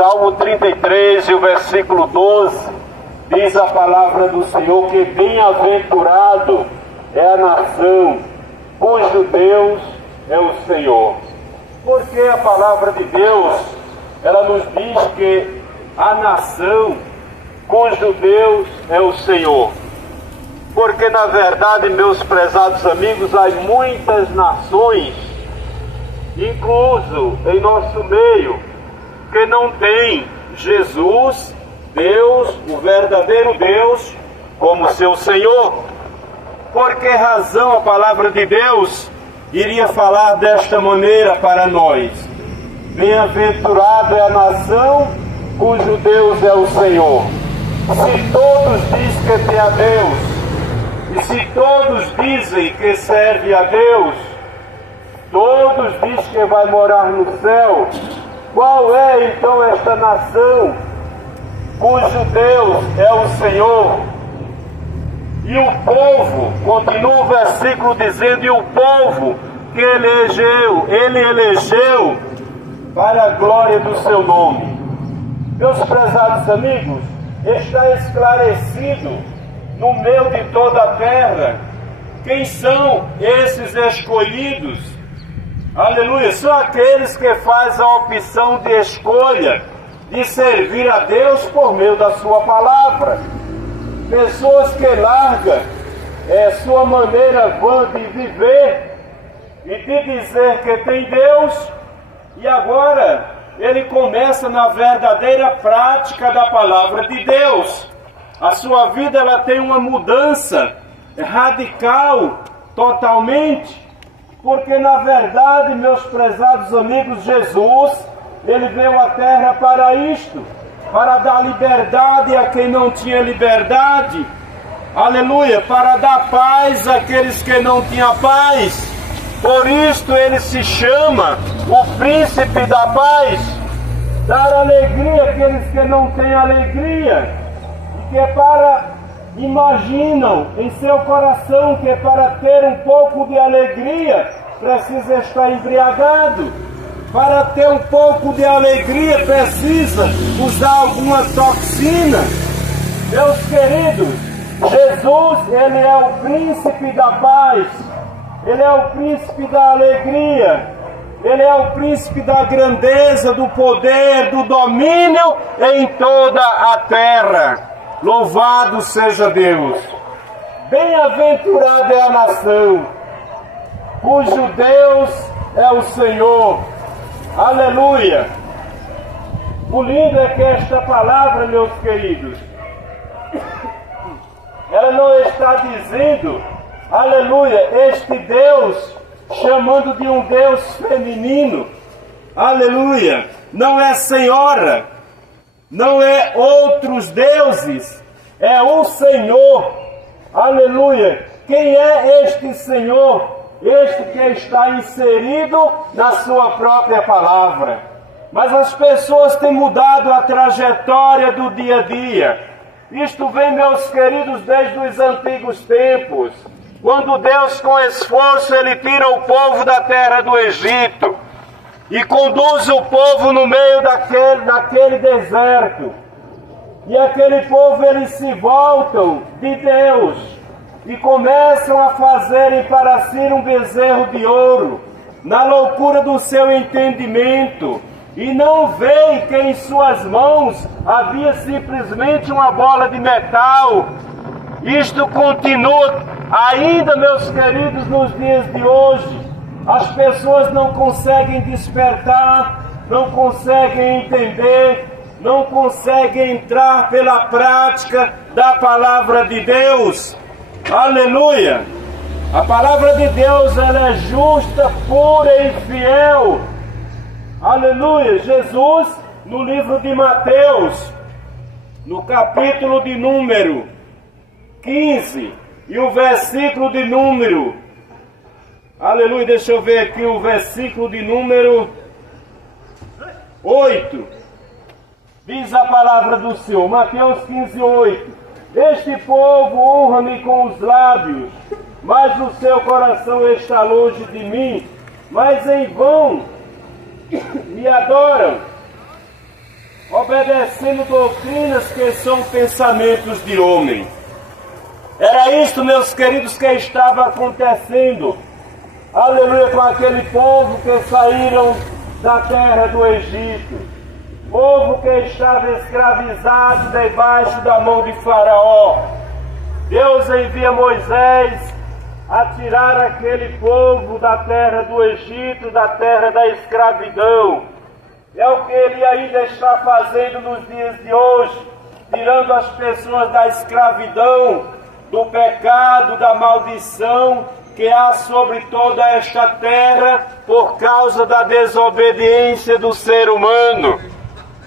Salmo 33 e o versículo 12, diz a palavra do Senhor que bem-aventurado é a nação cujo Deus é o Senhor. Porque a palavra de Deus, ela nos diz que a nação cujo Deus é o Senhor. Porque na verdade, meus prezados amigos, há muitas nações, incluso em nosso meio, que não tem Jesus, Deus, o verdadeiro Deus, como seu Senhor. Por que razão a palavra de Deus iria falar desta maneira para nós? Bem-aventurada é a nação cujo Deus é o Senhor. Se todos dizem que tem a Deus, e se todos dizem que serve a Deus, todos dizem que vai morar no céu, qual é então esta nação cujo Deus é o Senhor? E o povo, continua o versículo dizendo, e o povo que ele elegeu para a glória do seu nome. Meus prezados amigos, está esclarecido no meio de toda a terra quem são esses escolhidos. Aleluia, são aqueles que fazem a opção de escolha de servir a Deus por meio da sua palavra. Pessoas que largam sua maneira vã de viver e de dizer que tem Deus, e agora ele começa na verdadeira prática da palavra de Deus. A sua vida ela tem uma mudança radical, totalmente, porque na verdade, meus prezados amigos, Jesus, ele veio à terra para isto, para dar liberdade a quem não tinha liberdade, aleluia, para dar paz àqueles que não tinham paz. Por isto ele se chama o príncipe da paz, dar alegria àqueles que não têm alegria, e que imaginam em seu coração que para ter um pouco de alegria precisa estar embriagado. Para ter um pouco de alegria precisa usar alguma toxina. Meus queridos, Jesus, ele é o príncipe da paz, ele é o príncipe da alegria, ele é o príncipe da grandeza, do poder, do domínio em toda a terra. Louvado seja Deus. Bem-aventurada é a nação cujo Deus é o Senhor. Aleluia! O lindo é que esta palavra, meus queridos, ela não está dizendo, aleluia, este Deus chamando de um Deus feminino, aleluia, não é senhora, não é outros deuses, é o Senhor, aleluia. Quem é este Senhor? Este que está inserido na sua própria palavra. Mas as pessoas têm mudado a trajetória do dia a dia. Isto vem, meus queridos, desde os antigos tempos, quando Deus com esforço ele tira o povo da terra do Egito e conduz o povo no meio daquele deserto. E aquele povo, eles se voltam de Deus e começam a fazerem para si um bezerro de ouro, na loucura do seu entendimento, e não veem que em suas mãos havia simplesmente uma bola de metal. Isto continua ainda, meus queridos, nos dias de hoje. As pessoas não conseguem despertar, não conseguem entender, não conseguem entrar pela prática da palavra de Deus. Aleluia! A palavra de Deus, ela é justa, pura e fiel. Aleluia! Jesus, no livro de Mateus, no capítulo de número 15 e o versículo de número, aleluia, deixa eu ver aqui o versículo de número 8, diz a palavra do Senhor, Mateus 15, 8, este povo honra-me com os lábios, mas o seu coração está longe de mim, mas em vão me adoram, obedecendo doutrinas que são pensamentos de homem. Era isso, meus queridos, que estava acontecendo, aleluia, com aquele povo que saíram da terra do Egito, povo que estava escravizado debaixo da mão de Faraó. Deus envia Moisés a tirar aquele povo da terra do Egito, da terra da escravidão. É o que ele ainda está fazendo nos dias de hoje, tirando as pessoas da escravidão, do pecado, da maldição que há sobre toda esta terra por causa da desobediência do ser humano.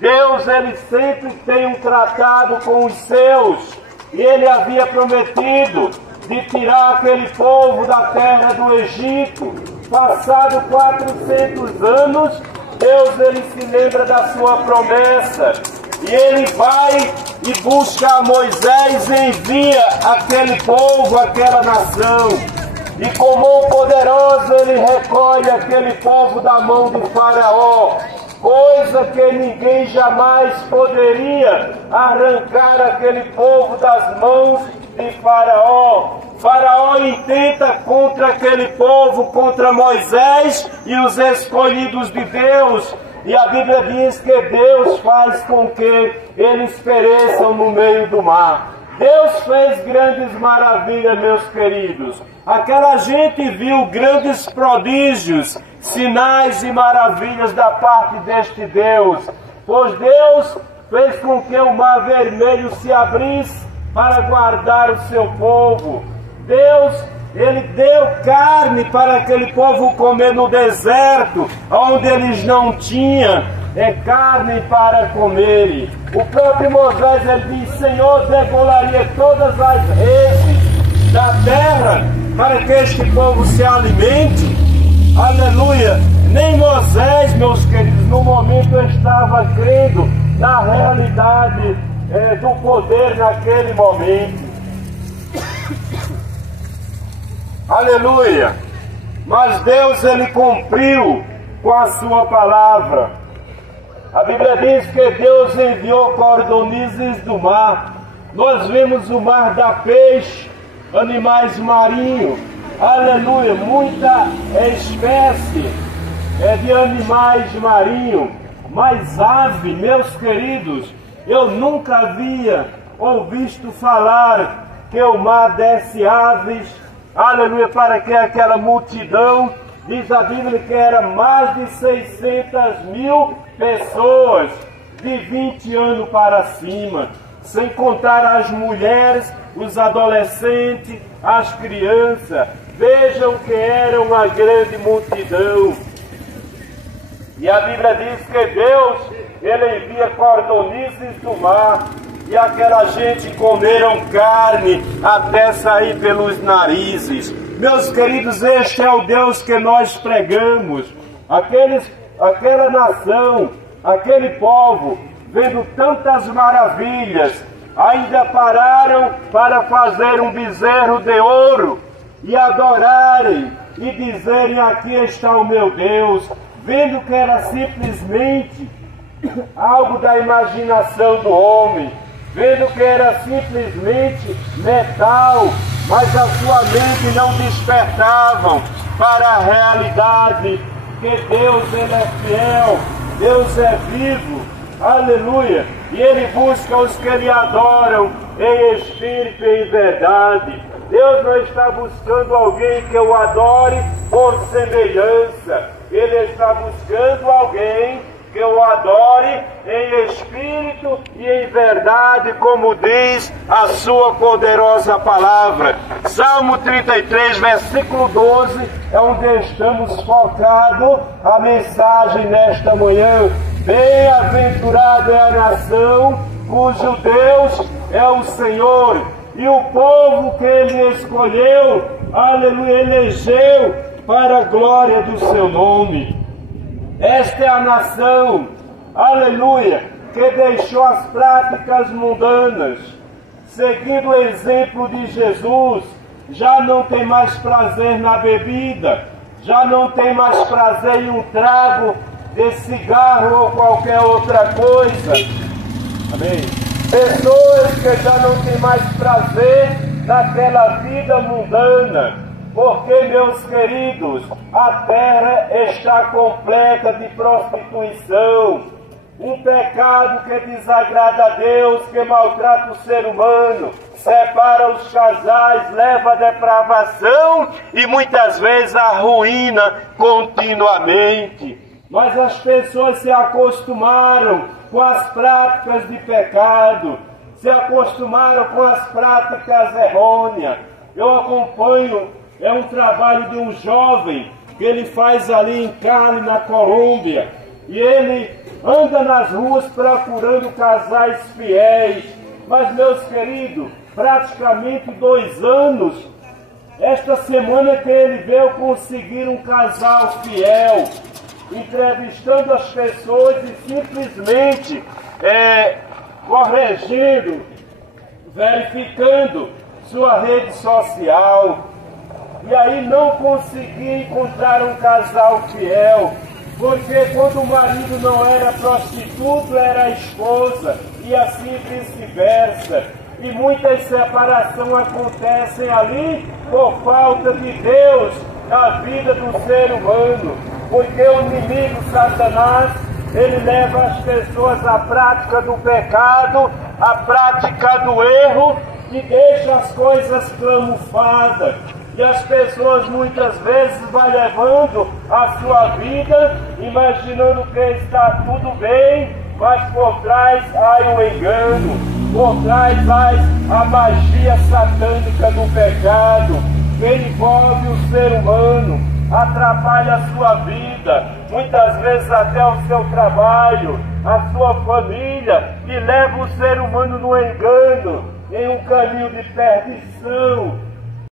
Deus, ele sempre tem um tratado com os seus, e ele havia prometido de tirar aquele povo da terra do Egito. Passado 400 anos, Deus, ele se lembra da sua promessa, e ele vai e busca a Moisés e envia aquele povo, aquela nação. E com mão poderosa ele recolhe aquele povo da mão do Faraó, coisa que ninguém jamais poderia arrancar aquele povo das mãos de Faraó. Faraó intenta contra aquele povo, contra Moisés e os escolhidos de Deus, e a Bíblia diz que Deus faz com que eles pereçam no meio do mar. Deus fez grandes maravilhas, meus queridos. Aquela gente viu grandes prodígios, sinais e maravilhas da parte deste Deus, pois Deus fez com que o mar vermelho se abrisse para guardar o seu povo. Deus, ele deu carne para aquele povo comer no deserto, onde eles não tinham carne para comer. O próprio Moisés, ele diz: Senhor, degolaria todas as redes da terra para que este povo se alimente. Aleluia! Nem Moisés, meus queridos, no momento estava crendo na realidade do poder naquele momento. Aleluia! Mas Deus, ele cumpriu com a sua palavra. A Bíblia diz que Deus enviou cordonizes do mar. Nós vemos o mar dar peixe, animais marinhos. Aleluia! Muita espécie de animais marinhos. Mas ave, meus queridos, eu nunca havia ouvido falar que o mar desse aves. Aleluia! Para que aquela multidão, diz a Bíblia que era mais de 600 mil pessoas de 20 anos para cima, sem contar as mulheres, os adolescentes, as crianças. Vejam que era uma grande multidão. E a Bíblia diz que Deus, ele envia cordonizes do mar, e aquela gente comeram carne até sair pelos narizes. Meus queridos, este é o Deus que nós pregamos. Aquela nação, aquele povo, vendo tantas maravilhas, ainda pararam para fazer um bezerro de ouro e adorarem e dizerem: aqui está o meu Deus, vendo que era simplesmente algo da imaginação do homem, vendo que era simplesmente metal, mas a sua mente não despertavam para a realidade que Deus, ele é fiel, Deus é vivo, aleluia, e ele busca os que lhe adoram em espírito e em verdade. Deus não está buscando alguém que o adore por semelhança, ele está buscando alguém que o adore em espírito e em verdade, como diz a sua poderosa palavra. Salmo 33, versículo 12, é onde estamos focados a mensagem nesta manhã. Bem-aventurada é a nação cujo Deus é o Senhor, e o povo que ele escolheu, aleluia, elegeu para a glória do seu nome. Esta é a nação, aleluia, que deixou as práticas mundanas, seguindo o exemplo de Jesus. Já não tem mais prazer na bebida, já não tem mais prazer em um trago de cigarro ou qualquer outra coisa. Amém. Pessoas que já não têm mais prazer naquela vida mundana, porque, meus queridos, a terra está completa de prostituição, um pecado que desagrada a Deus, que maltrata o ser humano, separa os casais, leva à depravação e muitas vezes à ruína continuamente. Mas as pessoas se acostumaram com as práticas de pecado, se acostumaram com as práticas errôneas. Eu acompanho, é um trabalho de um jovem que ele faz ali em Cali, na Colômbia, e ele anda nas ruas procurando casais fiéis. Mas, meus queridos, praticamente 2 anos, esta semana que ele veio conseguir um casal fiel, entrevistando as pessoas e simplesmente corrigindo, verificando sua rede social. E aí não consegui encontrar um casal fiel, porque quando o marido não era prostituto, era a esposa, e assim vice-versa. E muitas separações acontecem ali por falta de Deus na vida do ser humano, porque o inimigo Satanás, ele leva as pessoas à prática do pecado, à prática do erro, e deixa as coisas camufladas. E as pessoas muitas vezes vão levando a sua vida, imaginando que está tudo bem, mas por trás há um engano, por trás há a magia satânica do pecado, que envolve o ser humano, atrapalha a sua vida, muitas vezes até o seu trabalho, a sua família, e leva o ser humano no engano, em um caminho de perdição.